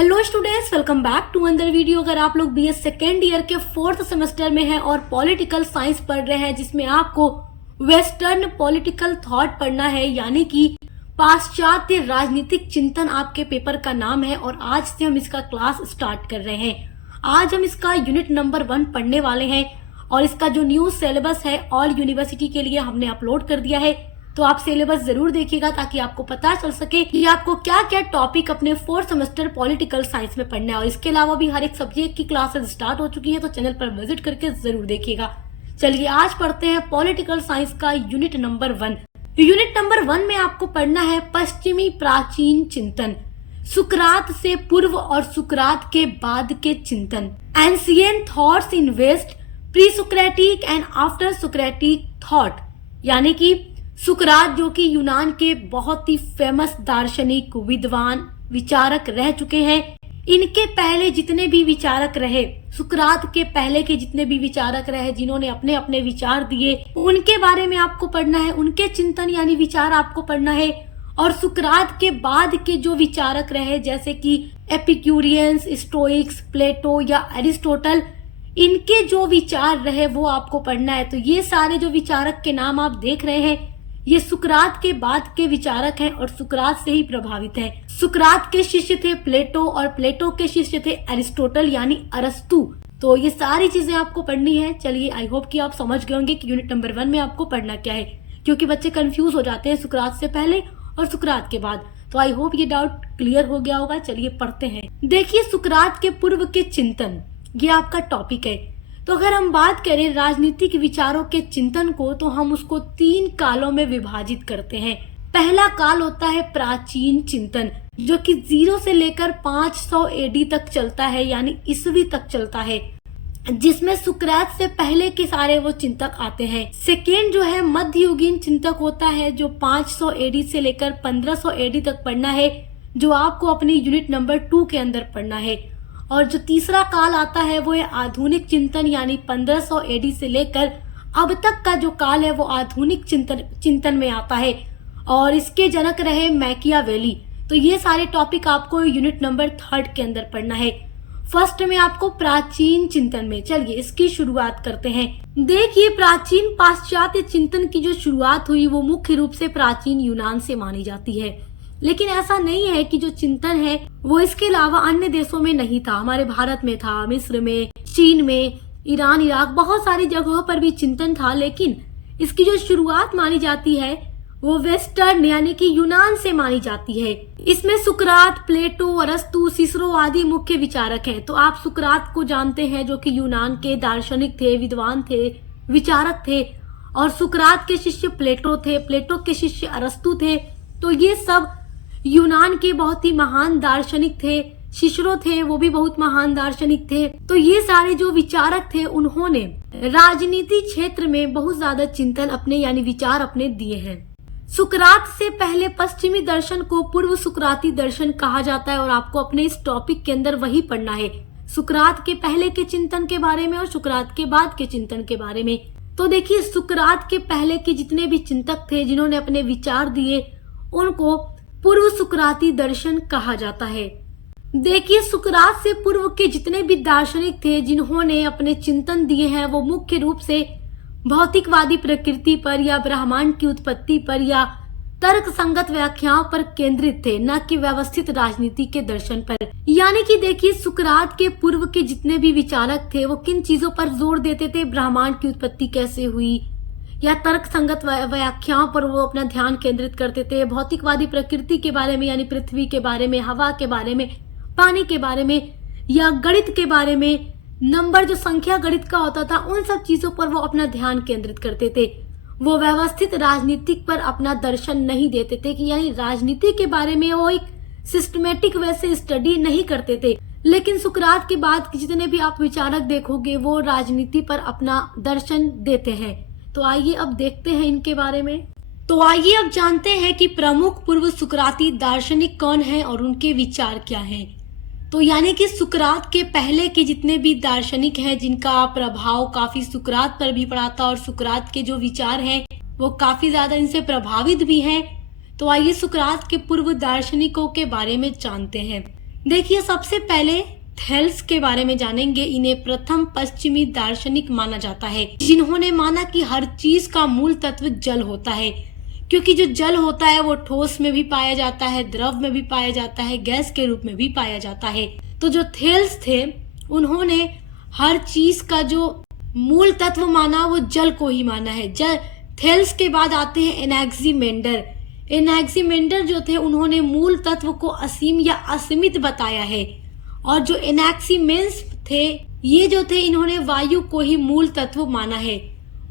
Hello students, welcome back to another video. अगर आप लोग बीएस सेकेंड ईयर के 4th सेमेस्टर में हैं और पॉलिटिकल साइंस पढ़ रहे हैं जिसमें आपको वेस्टर्न पॉलिटिकल थॉट पढ़ना है, यानी कि पाश्चात्य राजनीतिक चिंतन आपके पेपर का नाम है और आज से हम इसका क्लास स्टार्ट कर रहे हैं। आज हम इसका यूनिट नंबर 1 पढ़ने वाले हैं और इसका जो न्यू सिलेबस है ऑल यूनिवर्सिटी के लिए हमने अपलोड कर दिया है, तो आप सिलेबस जरूर देखिएगा ताकि आपको पता चल सके कि आपको क्या क्या टॉपिक अपने 4th सेमेस्टर पॉलिटिकल साइंस में पढ़ना है। और इसके अलावा भी हर एक सब्जेक्ट की क्लासेस स्टार्ट हो चुकी है, तो चैनल पर विजिट करके जरूर देखिएगा। चलिए आज पढ़ते हैं पॉलिटिकल साइंस का यूनिट नंबर 1। यूनिट नंबर 1 में आपको पढ़ना है पश्चिमी प्राचीन चिंतन, सुकरात से पूर्व और सुकरात के बाद के चिंतन, ancient thoughts in west, pre Socratic and after Socratic thought. यानी कि सुकरात जो कि यूनान के बहुत ही फेमस दार्शनिक, विद्वान, विचारक रह चुके हैं, इनके पहले जितने भी विचारक रहे, सुकरात के पहले के जितने भी विचारक रहे जिन्होंने अपने अपने विचार दिए, उनके बारे में आपको पढ़ना है, उनके चिंतन यानी विचार आपको पढ़ना है। और सुकरात के बाद के जो विचारक रहे जैसे कि एपिक्यूरियंस, स्टोइक्स, प्लेटो या एरिस्टोटल, इनके जो विचार रहे वो आपको पढ़ना है। तो ये सारे जो विचारक के नाम आप देख रहे हैं ये सुकरात के बाद के विचारक हैं और सुकरात से ही प्रभावित हैं। सुकरात के शिष्य थे प्लेटो और प्लेटो के शिष्य थे एरिस्टोटल यानी अरस्तु। तो ये सारी चीजें आपको पढ़नी है। चलिए आई होप कि आप समझ गए होंगे कि यूनिट नंबर 1 में आपको पढ़ना क्या है, क्योंकि बच्चे कंफ्यूज हो जाते हैं सुकरात से पहले और सुकरात के बाद। तो आई होप ये डाउट क्लियर हो गया होगा। चलिए पढ़ते हैं। देखिए सुकरात के पूर्व के चिंतन, ये आपका टॉपिक है। तो अगर हम बात करें राजनीतिक विचारों के चिंतन को, तो हम उसको 3 कालों में विभाजित करते हैं। पहला काल होता है प्राचीन चिंतन, जो कि 0 से लेकर 500 एडी तक चलता है, यानी ईस्वी तक चलता है, जिसमें सुकरात से पहले के सारे वो चिंतक आते हैं। सेकेंड जो है मध्ययुगीन चिंतक होता है, जो 500 एडी से लेकर 1500 एडी तक पढ़ना है, जो आपको अपनी यूनिट नंबर 2 के अंदर पढ़ना है। और जो तीसरा काल आता है वो है आधुनिक चिंतन, यानी 1500 एडी से लेकर अब तक का जो काल है वो आधुनिक चिंतन में आता है और इसके जनक रहे मैकियावेली। तो ये सारे टॉपिक आपको यूनिट नंबर 3 के अंदर पढ़ना है। फर्स्ट में आपको प्राचीन चिंतन में, चलिए इसकी शुरुआत करते हैं। देखिए प्राचीन पाश्चात्य चिंतन की जो शुरुआत हुई वो मुख्य रूप से प्राचीन यूनान से मानी जाती है, लेकिन ऐसा नहीं है कि जो चिंतन है वो इसके अलावा अन्य देशों में नहीं था। हमारे भारत में था, मिस्र में, चीन में, ईरान, इराक, बहुत सारी जगहों पर भी चिंतन था, लेकिन इसकी जो शुरुआत मानी जाती है वो वेस्टर्न यानी कि यूनान से मानी जाती है। इसमें सुकरात, प्लेटो, अरस्तु, सिसरो आदि मुख्य विचारक हैं। तो आप सुकरात को जानते हैं जो कि यूनान के दार्शनिक थे, विद्वान थे, विचारक थे, और सुकरात के शिष्य प्लेटो थे, प्लेटो के शिष्य अरस्तु थे। तो ये सब यूनान के बहुत ही महान दार्शनिक थे। सिसरो थे, वो भी बहुत महान दार्शनिक थे। तो ये सारे जो विचारक थे उन्होंने राजनीति क्षेत्र में बहुत ज्यादा चिंतन अपने यानी विचार अपने दिए हैं। सुकरात से पहले पश्चिमी दर्शन को पूर्व सुकराती दर्शन कहा जाता है और आपको अपने इस टॉपिक के अंदर वही पढ़ना है, सुकरात के पहले के चिंतन के बारे में और सुकरात के बाद के चिंतन के बारे में। तो देखिए सुकरात के पहले के जितने भी चिंतक थे जिन्होंने अपने विचार दिए उनको पूर्व सुकराती दर्शन कहा जाता है। देखिए सुकरात से पूर्व के जितने भी दार्शनिक थे जिन्होंने अपने चिंतन दिए हैं वो मुख्य रूप से भौतिकवादी प्रकृति पर या ब्रह्मांड की उत्पत्ति पर या तर्क संगत व्याख्याओं पर केंद्रित थे, न कि व्यवस्थित राजनीति के दर्शन पर। यानी कि देखिए सुकरात के पूर्व के जितने भी विचारक थे वो किन चीजों पर जोर देते थे, ब्रह्मांड की उत्पत्ति कैसे हुई या तर्क संगत व्याख्याओं पर वो अपना ध्यान केंद्रित करते थे। भौतिकवादी प्रकृति के बारे में यानी पृथ्वी के बारे में, हवा के बारे में, पानी के बारे में या गणित के बारे में, नंबर जो संख्या गणित का होता था, उन सब चीजों पर वो अपना ध्यान केंद्रित करते थे। वो व्यवस्थित राजनीतिक पर अपना दर्शन नहीं देते थे कि यानी राजनीति के बारे में वो एक सिस्टमेटिक वे से स्टडी नहीं करते थे। लेकिन सुकरात के बाद के जितने भी आप विचारक देखोगे वो राजनीति पर अपना दर्शन देते हैं। तो आइए अब देखते हैं इनके बारे में। तो आइए अब जानते हैं कि प्रमुख पूर्व सुकराती दार्शनिक कौन है और उनके विचार क्या हैं। तो यानी कि सुकरात के पहले के जितने भी दार्शनिक हैं जिनका प्रभाव काफी सुकरात पर भी पड़ा था और सुकरात के जो विचार हैं वो काफी ज्यादा इनसे प्रभावित भी हैं। तो आइए सुकरात के पूर्व दार्शनिकों के बारे में जानते हैं। देखिए, सबसे पहले थेल्स के बारे में जानेंगे। इन्हें प्रथम पश्चिमी दार्शनिक माना जाता है, जिन्होंने माना कि हर चीज का मूल तत्व जल होता है, क्योंकि जो जल होता है वो ठोस में भी पाया जाता है, द्रव में भी पाया जाता है, गैस के रूप में भी पाया जाता है। तो जो थेल्स थे, उन्होंने हर चीज का जो मूल तत्व माना वो जल को ही माना है। थेल्स के बाद आते हैं एनाक्सिमेंडर। एनाक्सिमेंडर जो थे, उन्होंने मूल तत्व को असीम या असीमित बताया है। और जो एनाक्सिमेंस थे, ये जो थे, इन्होंने वायु को ही मूल तत्व माना है।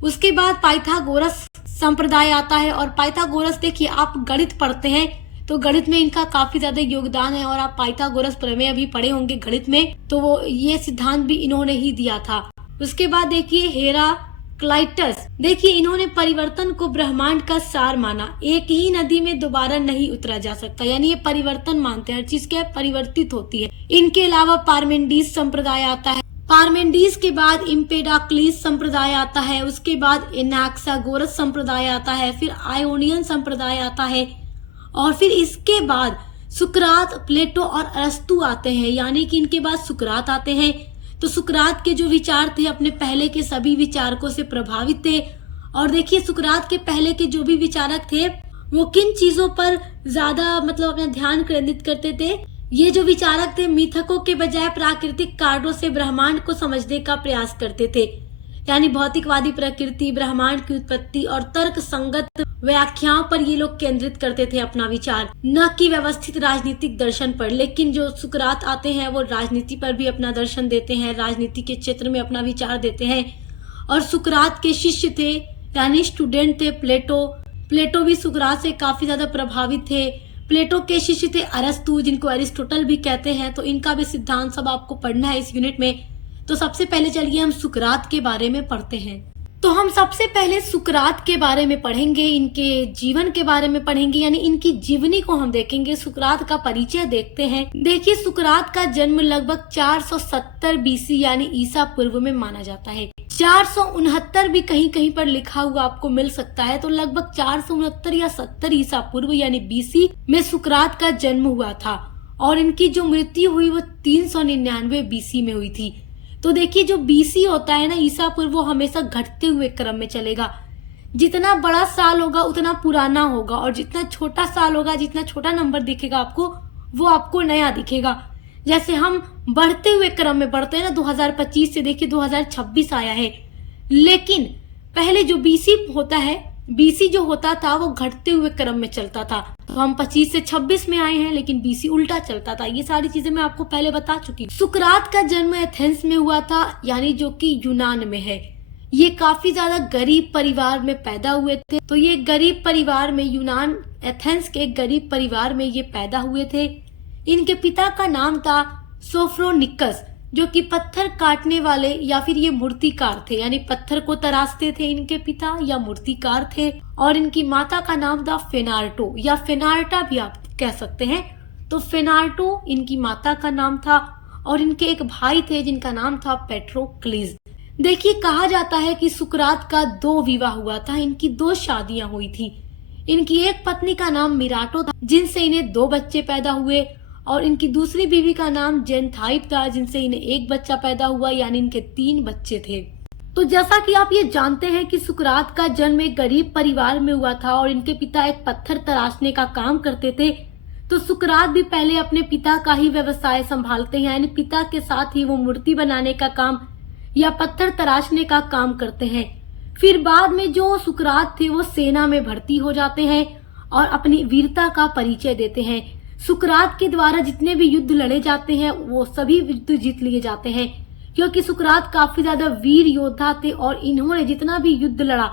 उसके बाद पाइथागोरस संप्रदाय आता है। और पाइथागोरस, देखिए, आप गणित पढ़ते हैं तो गणित में इनका काफी ज्यादा योगदान है, और आप पाइथागोरस प्रमेय भी पढ़े होंगे गणित में, तो वो ये सिद्धांत भी इन्होंने ही दिया था। उसके बाद देखिए हेराक्लाइटस। देखिए, इन्होंने परिवर्तन को ब्रह्मांड का सार माना। एक ही नदी में दोबारा नहीं उतरा जा सकता, यानी ये परिवर्तन मानते हैं, हर चीज क्या परिवर्तित होती है। इनके अलावा पार्मेनिडीज संप्रदाय आता है। पार्मेनिडीज के बाद इम्पेडाक्लीस संप्रदाय आता है। उसके बाद एनाक्सागोरस संप्रदाय आता है, फिर आयोनियन संप्रदाय आता है, और फिर इसके बाद सुकरात, प्लेटो और अरस्तु आते हैं। यानी कि इनके बाद सुकरात आते हैं। तो सुकरात के जो विचार थे अपने पहले के सभी विचारकों से प्रभावित थे। और देखिए, सुकरात के पहले के जो भी विचारक थे, वो किन चीजों पर ज्यादा मतलब अपना ध्यान केंद्रित करते थे। ये जो विचारक थे, मिथकों के बजाय प्राकृतिक कारणों से ब्रह्मांड को समझने का प्रयास करते थे। यानी भौतिकवादी प्रकृति, ब्रह्मांड की उत्पत्ति और तर्क संगत व्याख्याओं पर ये लोग केंद्रित करते थे अपना विचार, न कि व्यवस्थित राजनीतिक दर्शन पर। लेकिन जो सुकरात आते हैं, वो राजनीति पर भी अपना दर्शन देते हैं, राजनीति के क्षेत्र में अपना विचार देते हैं। और सुकरात के शिष्य थे, यानी स्टूडेंट थे, प्लेटो भी सुकरात से काफी ज्यादा प्रभावित थे। प्लेटो के शिष्य थे अरस्तु, जिनको अरिस्टोटल भी कहते हैं। तो इनका भी सिद्धांत सब आपको पढ़ना है इस यूनिट में। तो सबसे पहले चलिए हम सुकरात के बारे में पढ़ते हैं। तो हम सबसे पहले सुकरात के बारे में पढ़ेंगे, इनके जीवन के बारे में पढ़ेंगे, यानी इनकी जीवनी को हम देखेंगे। सुकरात का परिचय देखते हैं। देखिए, सुकरात का जन्म लगभग 470 बीसी यानी ईसा पूर्व में माना जाता है। 469 भी कहीं कहीं पर लिखा हुआ आपको मिल सकता है। तो लगभग 469 या 70 ईसा पूर्व यानी बीसी में सुकरात का जन्म हुआ था। और इनकी जो मृत्यु हुई वो 399 बीसी में हुई थी। तो देखिए, जो बीसी होता है ना, ईसा पूर्व, वो हमेशा घटते हुए क्रम में चलेगा। जितना बड़ा साल होगा उतना पुराना होगा, और जितना छोटा साल होगा, जितना छोटा नंबर दिखेगा आपको, वो आपको नया दिखेगा। जैसे हम बढ़ते हुए क्रम में बढ़ते हैं ना, 2025 से देखिए 2026 आया है। लेकिन पहले जो बीसी होता है, बीसी जो होता था वो घटते हुए क्रम में चलता था। तो हम 25 से 26 में आए हैं, लेकिन बीसी उल्टा चलता था। ये सारी चीजें मैं आपको पहले बता चुकी हूँ। सुकरात का जन्म एथेंस में हुआ था, यानी जो कि यूनान में है। ये काफी ज्यादा गरीब परिवार में पैदा हुए थे। तो ये गरीब परिवार में, यूनान एथेंस के गरीब परिवार में ये पैदा हुए थे। इनके पिता का नाम था सोफ्रोनिकस, जो कि पत्थर काटने वाले या फिर ये मूर्तिकार थे, यानी पत्थर को तराशते थे इनके पिता, या मूर्तिकार थे। और इनकी माता का नाम था फेनार्टो, या फेनार्टा भी आप कह सकते हैं। तो फेनार्टो इनकी माता का नाम था। और इनके एक भाई थे जिनका नाम था पेट्रोक्लीज। देखिए, कहा जाता है कि सुकरात का 2 विवाह हुआ था, इनकी 2 शादियां हुई थी। इनकी एक पत्नी का नाम मिराटो था, जिनसे इन्हें 2 बच्चे पैदा हुए। और इनकी दूसरी बीवी का नाम जेनथाइप था, जिनसे इन्हें 1 बच्चा पैदा हुआ, यानी इनके 3 बच्चे थे। तो जैसा कि आप ये जानते हैं कि सुकरात का जन्म एक गरीब परिवार में हुआ था, और इनके पिता एक पत्थर तराशने का काम करते थे। तो सुकरात भी पहले अपने पिता का ही व्यवसाय संभालते हैं, यानी पिता के साथ ही वो मूर्ति बनाने का काम या पत्थर तराशने का काम करते हैं। फिर बाद में जो सुकरात थे वो सेना में भर्ती हो जाते हैं और अपनी वीरता का परिचय देते हैं। सुकरात के द्वारा जितने भी युद्ध लड़े जाते हैं वो सभी युद्ध जीत लिए जाते हैं, क्योंकि सुकरात काफी ज्यादा वीर योद्धा थे और इन्होंने जितना भी युद्ध लड़ा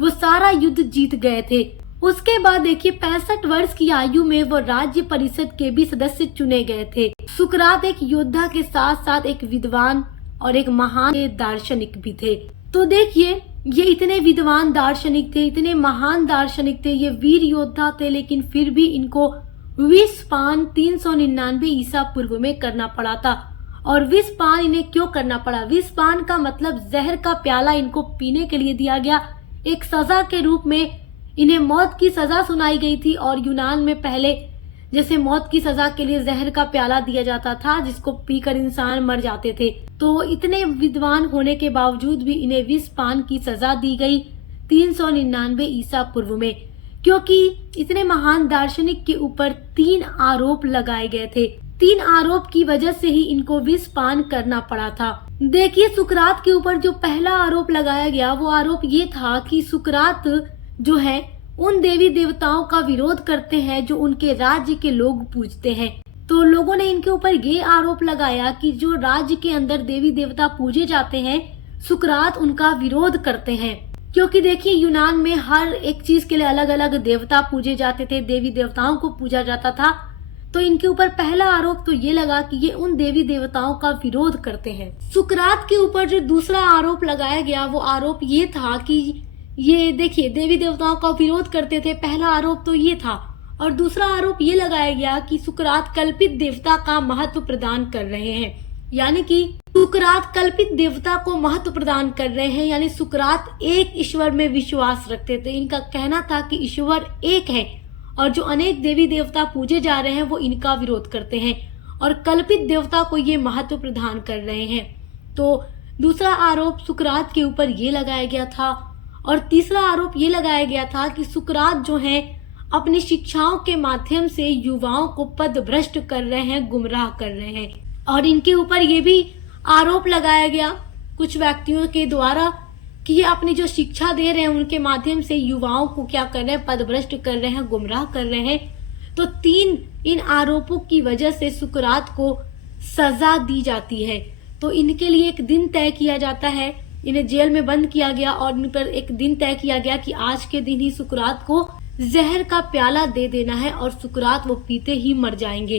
वो सारा युद्ध जीत गए थे। उसके बाद देखिए 65 वर्ष की आयु में वो राज्य परिषद के भी सदस्य चुने गए थे। सुकरात एक योद्धा के साथ साथ एक विद्वान और एक महान दार्शनिक भी थे। तो देखिए ये इतने विद्वान दार्शनिक थे, इतने महान दार्शनिक थे, ये वीर योद्धा थे, लेकिन फिर भी इनको विषपान 399 ईसा पूर्व में करना पड़ा था। और विषपान इन्हें क्यों करना पड़ा? विषपान का मतलब जहर का प्याला इनको पीने के लिए दिया गया, एक सजा के रूप में इन्हें मौत की सजा सुनाई गई थी। और यूनान में पहले जैसे मौत की सजा के लिए जहर का प्याला दिया जाता था जिसको पीकर इंसान मर जाते थे। तो इतने विद्वान होने के बावजूद भी इन्हें विष पान की सजा दी गई 399 ईसा पूर्व में, क्योंकि इतने महान दार्शनिक के ऊपर 3 आरोप लगाए गए थे। 3 आरोप की वजह से ही इनको विष पान करना पड़ा था। देखिए, सुकरात के ऊपर जो पहला आरोप लगाया गया वो आरोप ये था कि सुकरात जो है उन देवी देवताओं का विरोध करते हैं जो उनके राज्य के लोग पूजते हैं। तो लोगों ने इनके ऊपर ये आरोप लगाया कि जो राज्य के अंदर देवी देवता पूजे जाते हैं, सुकरात उनका विरोध करते हैं। क्योंकि देखिए, यूनान में हर एक चीज के लिए अलग अलग देवता पूजे जाते थे, देवी देवताओं को पूजा जाता था। तो इनके ऊपर पहला आरोप तो ये लगा कि ये उन देवी देवताओं का विरोध करते हैं। सुकरात के ऊपर जो दूसरा आरोप लगाया गया वो आरोप ये था कि ये देखिए देवी देवताओं का विरोध करते थे। पहला आरोप तो ये था, और दूसरा आरोप ये लगाया गया कि सुकरात कल्पित देवता का महत्व प्रदान कर रहे हैं। यानी कि सुकरात कल्पित देवता को महत्व प्रदान कर रहे हैं, यानी सुकरात एक ईश्वर में विश्वास रखते थे। इनका कहना था कि ईश्वर एक है और जो अनेक देवी देवता पूजे जा रहे हैं वो इनका विरोध करते हैं और कल्पित देवता को ये महत्व प्रदान कर रहे हैं। तो दूसरा आरोप सुकरात के ऊपर ये लगाया गया था। और तीसरा आरोप ये लगाया गया था कि सुकरात जो है अपनी शिक्षाओं के माध्यम से युवाओं को पथभ्रष्ट कर रहे हैं, गुमराह कर रहे हैं। और इनके ऊपर ये भी आरोप लगाया गया कुछ व्यक्तियों के द्वारा कि ये अपनी जो शिक्षा दे रहे हैं उनके माध्यम से युवाओं को क्या कर रहे हैं, पथभ्रष्ट कर रहे हैं, गुमराह कर रहे हैं। तो 3 इन आरोपों की वजह से सुकरात को सजा दी जाती है। तो इनके लिए एक दिन तय किया जाता है, इन्हें जेल में बंद किया गया और इन पर एक दिन तय किया गया कि आज के दिन ही सुकरात को जहर का प्याला दे देना है और सुकरात वो पीते ही मर जाएंगे।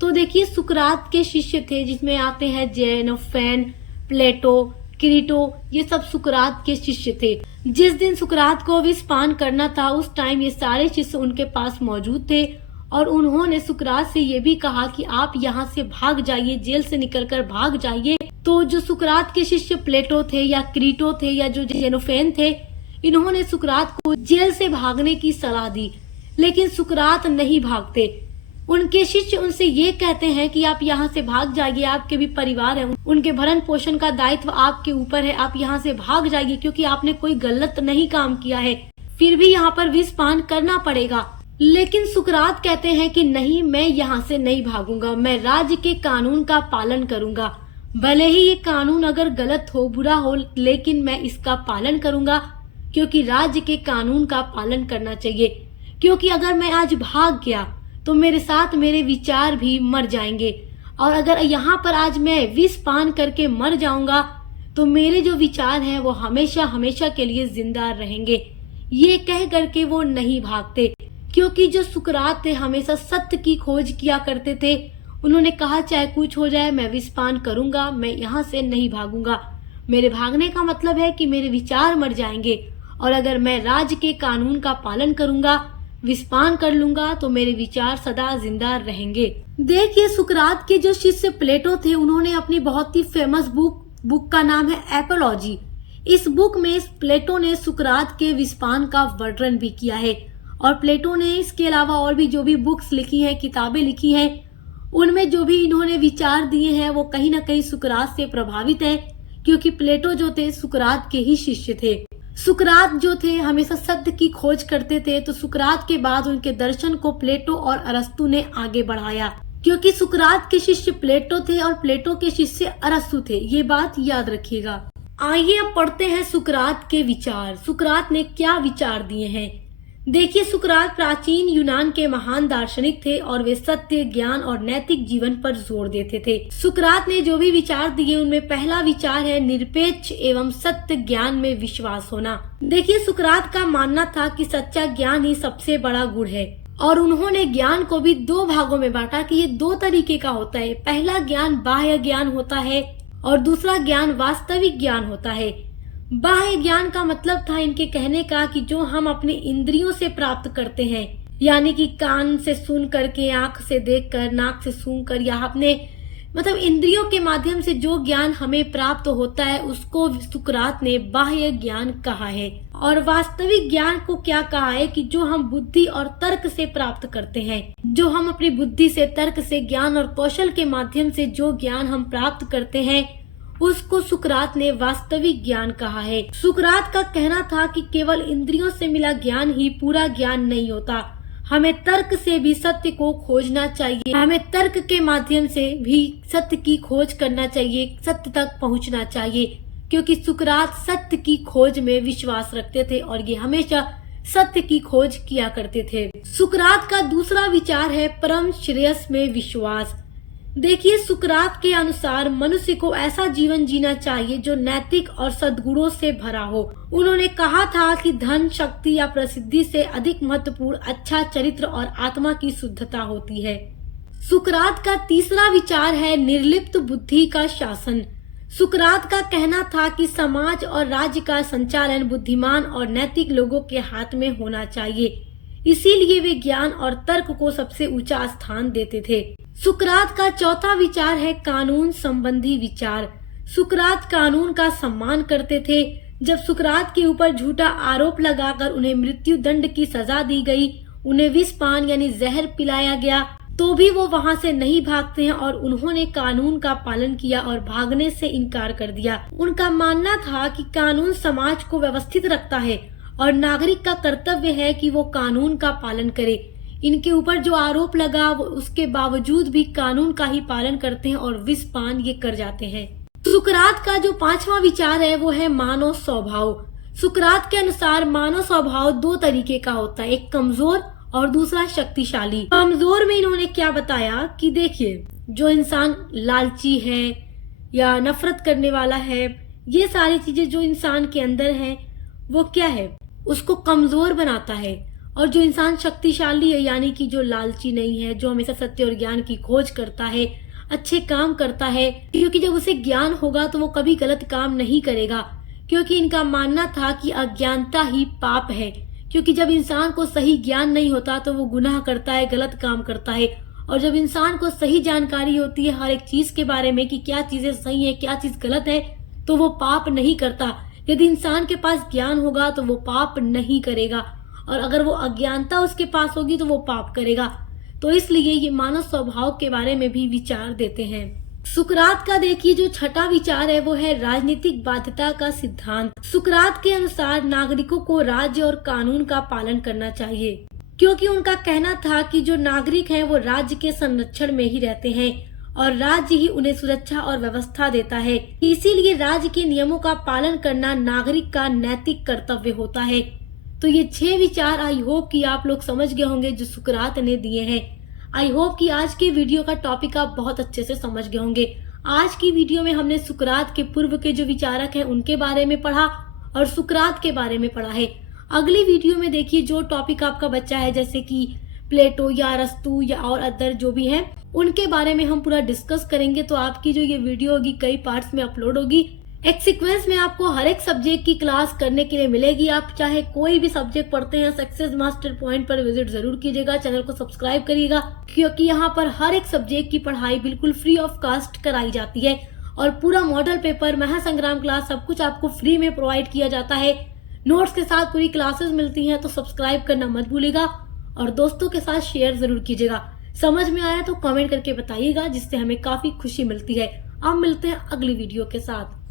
तो देखिए, सुकरात के शिष्य थे जिसमें आते हैं जेनोफेन, प्लेटो, क्रीटो, ये सब सुकरात के शिष्य थे। जिस दिन सुकरात को विष पान करना था उस टाइम ये सारे शिष्य उनके पास मौजूद थे और उन्होंने सुकरात से ये भी कहा कि आप यहाँ से भाग जाइए, जेल से निकलकर भाग जाइए। तो जो सुकरात के शिष्य प्लेटो थे या क्रीटो थे या जो जेनोफेन थे, इन्होंने सुकरात को जेल से भागने की सलाह दी, लेकिन सुकरात नहीं भागते। उनके शिष्य उनसे ये कहते हैं कि आप यहाँ से भाग जाइए, आपके भी परिवार है, उनके भरण पोषण का दायित्व आपके ऊपर है, आप यहाँ से भाग जाइए क्योंकि आपने कोई गलत नहीं काम किया है, फिर भी यहाँ पर विष पान करना पड़ेगा। लेकिन सुकरात कहते हैं कि नहीं, मैं यहाँ से नहीं भागूंगा, मैं राज्य के कानून का पालन करूंगा। भले ही ये कानून अगर गलत हो, बुरा हो, लेकिन मैं इसका पालन करूंगा क्योंकि राज्य के कानून का पालन करना चाहिए। क्योंकि अगर मैं आज भाग गया तो मेरे साथ मेरे विचार भी मर जाएंगे, और अगर यहाँ पर आज मैं विष पान करके मर जाऊंगा तो मेरे जो विचार हैं वो हमेशा हमेशा के लिए जिंदा रहेंगे। ये कह करके वो नहीं भागते, क्योंकि जो सुकरात थे हमेशा सत्य की खोज किया करते थे। उन्होंने कहा चाहे कुछ हो जाए मैं विष पान करूंगा, मैं यहाँ से नहीं भागूंगा। मेरे भागने का मतलब है कि मेरे विचार मर जाएंगे, और अगर मैं राज्य के कानून का पालन करूंगा, विषपान कर लूंगा, तो मेरे विचार सदा जिंदा रहेंगे। देखिए, सुकरात के जो शिष्य प्लेटो थे उन्होंने अपनी बहुत ही फेमस बुक का नाम है एपोलॉजी। इस बुक में प्लेटो ने सुकरात के विषपान का वर्णन भी किया है, और प्लेटो ने इसके अलावा और भी जो भी बुक्स लिखी हैं, किताबें लिखी हैं, उनमें जो भी इन्होंने विचार दिए हैं वो कहीं ना कहीं सुकरात से प्रभावित है, क्योंकि प्लेटो जो थे सुकरात के ही शिष्य थे। सुकरात जो थे हमेशा सत्य की खोज करते थे, तो सुकरात के बाद उनके दर्शन को प्लेटो और अरस्तु ने आगे बढ़ाया, क्योंकि सुकरात के शिष्य प्लेटो थे और प्लेटो के शिष्य अरस्तु थे। ये बात याद रखिएगा। आइए अब पढ़ते हैं सुकरात के विचार। सुकरात ने क्या विचार दिए हैं। देखिए, सुकरात प्राचीन यूनान के महान दार्शनिक थे और वे सत्य, ज्ञान और नैतिक जीवन पर जोर देते थे। सुकरात ने जो भी विचार दिए उनमें पहला विचार है निरपेक्ष एवं सत्य ज्ञान में विश्वास होना। देखिए, सुकरात का मानना था कि सच्चा ज्ञान ही सबसे बड़ा गुण है, और उन्होंने ज्ञान को भी 2 भागों में बांटा कि ये 2 तरीके का होता है। पहला ज्ञान बाह्य ज्ञान होता है और दूसरा ज्ञान वास्तविक ज्ञान होता है। बाह्य ज्ञान का मतलब था इनके कहने का कि जो हम अपने इंद्रियों से प्राप्त करते हैं, यानी कि कान से सुन करके, आंख से देखकर, नाक से सूंघकर, या अपने मतलब इंद्रियों के माध्यम से जो ज्ञान हमें प्राप्त होता है उसको सुकरात ने बाह्य ज्ञान कहा है। और वास्तविक ज्ञान को क्या कहा है कि जो हम बुद्धि और तर्क से प्राप्त करते हैं, जो हम अपनी बुद्धि से, तर्क से, ज्ञान और कौशल के माध्यम से जो ज्ञान हम प्राप्त करते हैं उसको सुकरात ने वास्तविक ज्ञान कहा है। सुकरात का कहना था कि केवल इंद्रियों से मिला ज्ञान ही पूरा ज्ञान नहीं होता, हमें तर्क से भी सत्य को खोजना चाहिए, हमें तर्क के माध्यम से भी सत्य की खोज करना चाहिए, सत्य तक पहुंचना चाहिए, क्योंकि सुकरात सत्य की खोज में विश्वास रखते थे और ये हमेशा सत्य की खोज किया करते थे। सुकरात का दूसरा विचार है परम श्रेयस में विश्वास। देखिए, सुकरात के अनुसार मनुष्य को ऐसा जीवन जीना चाहिए जो नैतिक और सद्गुणों से भरा हो। उन्होंने कहा था कि धन, शक्ति या प्रसिद्धि से अधिक महत्वपूर्ण अच्छा चरित्र और आत्मा की शुद्धता होती है। सुकरात का तीसरा विचार है निर्लिप्त बुद्धि का शासन। सुकरात का कहना था कि समाज और राज्य का संचालन बुद्धिमान और नैतिक लोगों के हाथ में होना चाहिए, इसीलिए वे ज्ञान और तर्क को सबसे ऊंचा स्थान देते थे। सुकरात का चौथा विचार है कानून संबंधी विचार। सुकरात कानून का सम्मान करते थे। जब सुकरात के ऊपर झूठा आरोप लगाकर उन्हें मृत्यु दंड की सजा दी गई, उन्हें विषपान यानी जहर पिलाया गया, तो भी वो वहां से नहीं भागते हैं और उन्होंने कानून का पालन किया और भागने से इनकार कर दिया। उनका मानना था कि कानून समाज को व्यवस्थित रखता है और नागरिक का कर्तव्य है कि वो कानून का पालन करे। इनके ऊपर जो आरोप लगा वो उसके बावजूद भी कानून का ही पालन करते हैं और विषपान ये कर जाते हैं। सुकरात का जो पांचवा विचार है वो है मानव स्वभाव। सुकरात के अनुसार मानव स्वभाव दो तरीके का होता है, एक कमजोर और दूसरा शक्तिशाली। कमजोर में इन्होंने क्या बताया कि देखिए, जो इंसान लालची है या नफरत करने वाला है, ये सारी चीजें जो इंसान के अंदर है वो क्या है, उसको कमजोर बनाता है। और जो इंसान शक्तिशाली है यानी कि जो लालची नहीं है, जो हमेशा सत्य और ज्ञान की खोज करता है, अच्छे काम करता है, क्योंकि जब उसे ज्ञान होगा तो वो कभी गलत काम नहीं करेगा, क्योंकि इनका मानना था कि अज्ञानता ही पाप है। क्योंकि जब इंसान को सही ज्ञान नहीं होता तो वो गुनाह करता है, गलत काम करता है। और जब इंसान को सही जानकारी होती है हर एक चीज के बारे में कि क्या चीजें सही है, क्या चीज गलत है, तो वो पाप नहीं करता। यदि इंसान के पास ज्ञान होगा तो वो पाप नहीं करेगा, और अगर वो अज्ञानता उसके पास होगी तो वो पाप करेगा। तो इसलिए ये मानव स्वभाव के बारे में भी विचार देते हैं। सुकरात का देखिए जो छठा विचार है वो है राजनीतिक बाध्यता का सिद्धांत। सुकरात के अनुसार नागरिकों को राज्य और कानून का पालन करना चाहिए, क्योंकि उनका कहना था कि जो नागरिक हैं वो राज्य के संरक्षण में ही रहते हैं और राज्य ही उन्हें सुरक्षा और व्यवस्था देता है। इसीलिए राज्य के नियमों का पालन करना नागरिक का नैतिक कर्तव्य होता है। तो ये 6 विचार आई होप कि आप लोग समझ गए होंगे जो सुकरात ने दिए हैं। आई होप कि आज के वीडियो का टॉपिक आप बहुत अच्छे से समझ गए होंगे। आज की वीडियो में हमने सुकरात के पूर्व के जो विचारक हैं उनके बारे में पढ़ा और सुकरात के बारे में पढ़ा है। अगली वीडियो में देखिए जो टॉपिक आपका बच्चा है, जैसे कि प्लेटो या अरस्तु या और अदर जो भी हैं, उनके बारे में हम पूरा डिस्कस करेंगे। तो आपकी जो ये वीडियो होगी कई पार्ट्स में अपलोड होगी। एक सीक्वेंस में आपको हर एक सब्जेक्ट की क्लास करने के लिए मिलेगी। आप चाहे कोई भी सब्जेक्ट पढ़ते हैं, सक्सेस मास्टर पॉइंट पर विजिट जरूर कीजिएगा, चैनल को सब्सक्राइब करिएगा, क्योंकि यहाँ पर हर एक सब्जेक्ट की पढ़ाई बिल्कुल फ्री ऑफ कॉस्ट कराई जाती है और पूरा मॉडल पेपर, महासंग्राम क्लास सब कुछ आपको फ्री में प्रोवाइड किया जाता है। नोट्स के साथ पूरी क्लासेस मिलती हैं। तो सब्सक्राइब करना मत भूलिएगा और दोस्तों के साथ शेयर जरूर कीजिएगा। समझ में आया तो कमेंट करके बताइएगा, जिससे हमें काफी खुशी मिलती है। अब मिलते हैं अगली वीडियो के साथ।